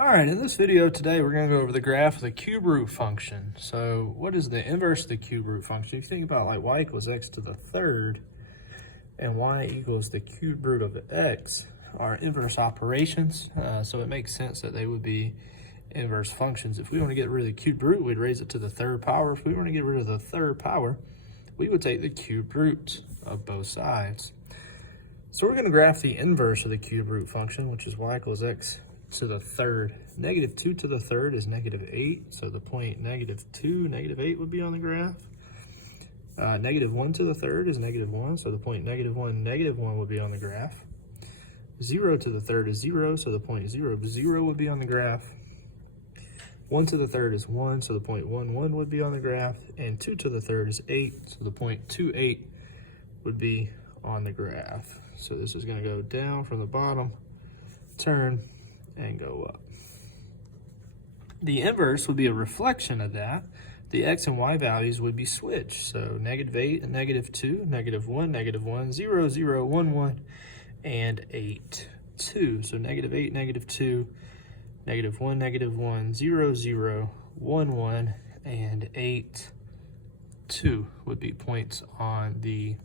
All right, in this video today, we're going to go over the graph of the cube root function. So what is the inverse of the cube root function? If you think about like y equals x to the third and y equals the cube root of x are inverse operations. So it makes sense that they would be inverse functions. If we want to get rid of the cube root, we'd raise it to the third power. If we want to get rid of the third power, we would take the cube root of both sides. So we're going to graph the inverse of the cube root function, which is y equals x to the third. Negative 2 to the third is negative 8, so the point negative 2, negative 8 would be on the graph. Negative 1 to the third is negative 1, so the point negative 1, negative 1 would be on the graph. 0 to the third is 0, so the point 0, 0 would be on the graph. 1 to the third is 1, so the point 1, 1 would be on the graph. And 2 to the third is 8, so the point 2, 8 would be on the graph. So this is going to go down from the bottom, turn, and go up. The inverse would be a reflection of that. The x and y values would be switched. So negative 8 and negative 2, negative 1, 0, 0, 1, 1, and 8, 2. So negative 8, negative 2, negative 1, 0, 0, 1, 1, and 8, 2 would be points on the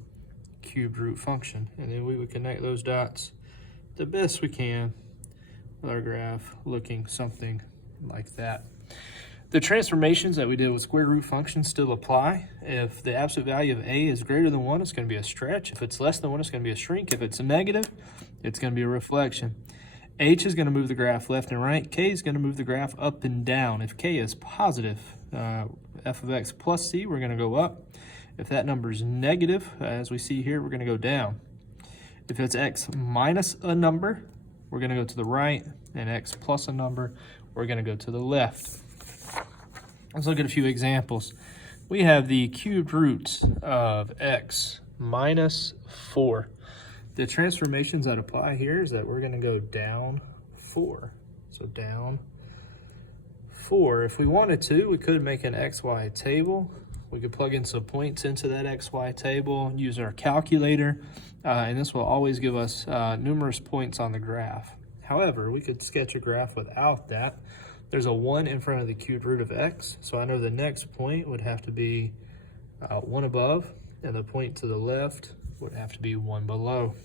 cube root function. And then we would connect those dots the best we can with our graph looking something like that. The transformations that we did with square root functions still apply. If the absolute value of a is greater than 1, it's going to be a stretch. If it's less than 1, it's going to be a shrink. If it's a negative, it's going to be a reflection. H is going to move the graph left and right. K is going to move the graph up and down. If K is positive, f of x plus c, we're going to go up. If that number is negative, as we see here, we're going to go down. If it's x minus a number, we're going to go to the right, and x plus a number, we're going to go to the left. Let's look at a few examples. We have the cubed root of x minus 4. The transformations that apply here is that we're going to go down 4. So down 4. If we wanted to, we could make an xy table. We could plug in some points into that xy table, use our calculator, and this will always give us numerous points on the graph. However, we could sketch a graph without that. There's a 1 in front of the cubed root of x, so I know the next point would have to be 1 above, and the point to the left would have to be 1 below.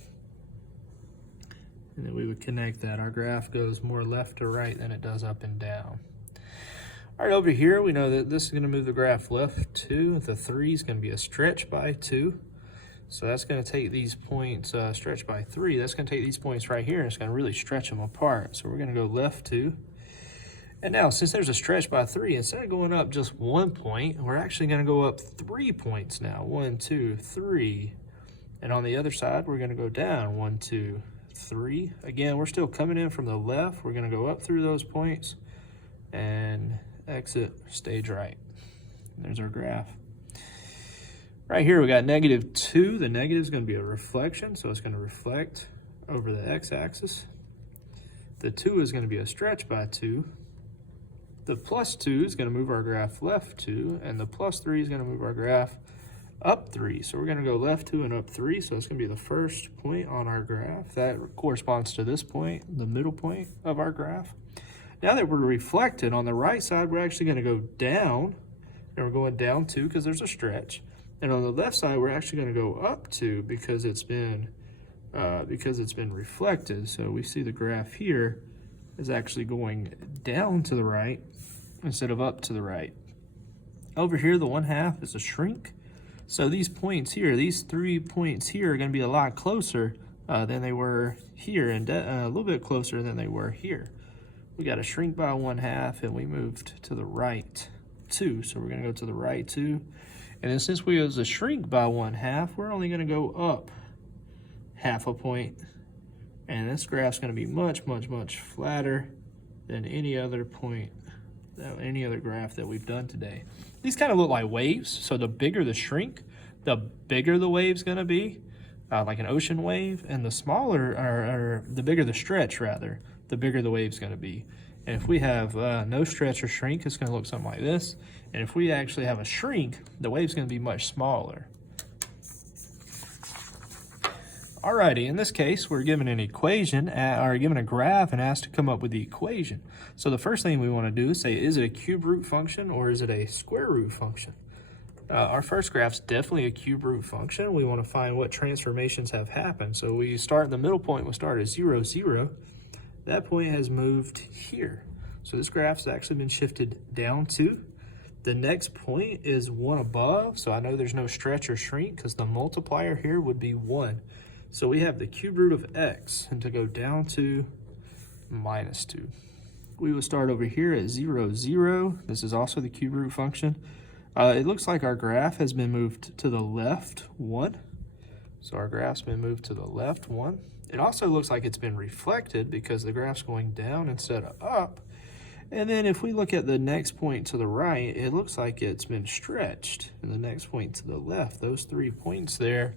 And then we would connect that. Our graph goes more left to right than it does up and down. All right, over here, we know that this is going to move the graph left 2. The 3 is going to be a stretch by 2. So that's going to take these points, stretch by 3. That's going to take these points right here, and it's going to really stretch them apart. So we're going to go left 2. And now, since there's a stretch by 3, instead of going up just 1 point, we're actually going to go up 3 points now. 1, 2, 3. And on the other side, we're going to go down 1, 2, 3. Again, we're still coming in from the left. We're going to go up through those points and exit stage right. There's our graph. Right here we got negative 2. The negative is going to be a reflection, so it's going to reflect over the x-axis. The 2 is going to be a stretch by 2. The plus 2 is going to move our graph left 2, and the plus 3 is going to move our graph up 3. So we're going to go left 2 and up 3, so it's going to be the first point on our graph. That corresponds to this point, the middle point of our graph. Now that we're reflected on the right side, we're actually going to go down, and we're going down 2 because there's a stretch. And on the left side, we're actually going to go up 2 because it's been reflected. So we see the graph here is actually going down to the right instead of up to the right. Over here, the 1/2 is a shrink. So these points here, these 3 points here are going to be a lot closer than they were here, and a little bit closer than they were here. We got a shrink by 1/2, and we moved to the right 2. So we're going to go to the right 2. And then since we was a shrink by 1/2, we're only going to go up 1/2 point. And this graph's going to be much, much, much flatter than any other point, any other graph that we've done today. These kind of look like waves. So the bigger the shrink, the bigger the wave's going to be, like an ocean wave. And the smaller, or the bigger the stretch, rather, the bigger the wave's going to be. And if we have no stretch or shrink, it's going to look something like this. And if we actually have a shrink, the wave's going to be much smaller. Alrighty, in this case, we're given an equation, or given a graph and asked to come up with the equation. So the first thing we want to do is say, is it a cube root function or is it a square root function? Our first graph's definitely a cube root function. We want to find what transformations have happened. So we start, the middle point will start at 0, 0. That point has moved here. So this graph's actually been shifted down 2. The next point is 1 above, so I know there's no stretch or shrink because the multiplier here would be 1. So we have the cube root of x, and to go down to minus 2. We will start over here at 0, 0. This is also the cube root function. It looks like our graph has been moved to the left 1. So our graph's been moved to the left 1. It also looks like it's been reflected because the graph's going down instead of up. And then if we look at the next point to the right, it looks like it's been stretched. And the next point to the left, those 3 points there,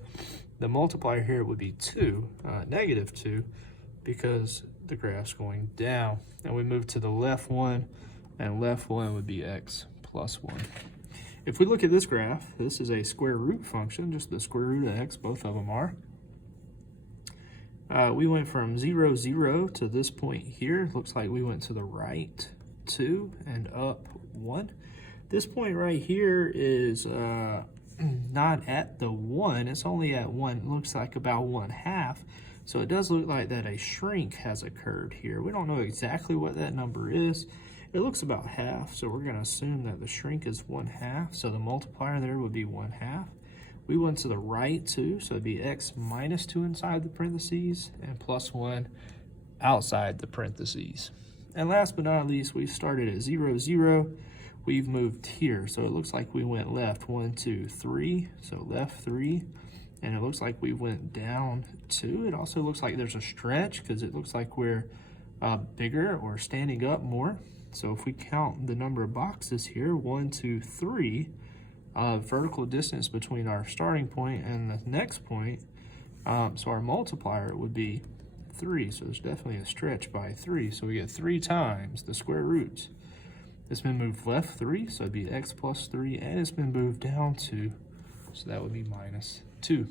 the multiplier here would be 2, negative 2, because the graph's going down. And we move to the left 1, and left 1 would be x plus 1. If we look at this graph, this is a square root function, just the square root of x, both of them are. We went from 0, 0 to this point here. Looks like we went to the right 2 and up 1. This point right here is not at the 1, it's only at 1, it looks like about 1/2. So it does look like that a shrink has occurred here. We don't know exactly what that number is. It looks about half, so we're going to assume that the shrink is 1/2. So the multiplier there would be 1/2. We went to the right 2, so it'd be x minus 2 inside the parentheses and plus 1 outside the parentheses. And last but not least, we started at 0, 0. We've moved here, so it looks like we went left 1, 2, 3. So left 3, and it looks like we went down 2. It also looks like there's a stretch because it looks like we're bigger or standing up more. So if we count the number of boxes here, 1, 2, 3, vertical distance between our starting point and the next point, so our multiplier would be 3, so there's definitely a stretch by 3, so we get 3 times the square roots. It's been moved left 3, so it'd be x plus 3, and it's been moved down 2, so that would be minus 2.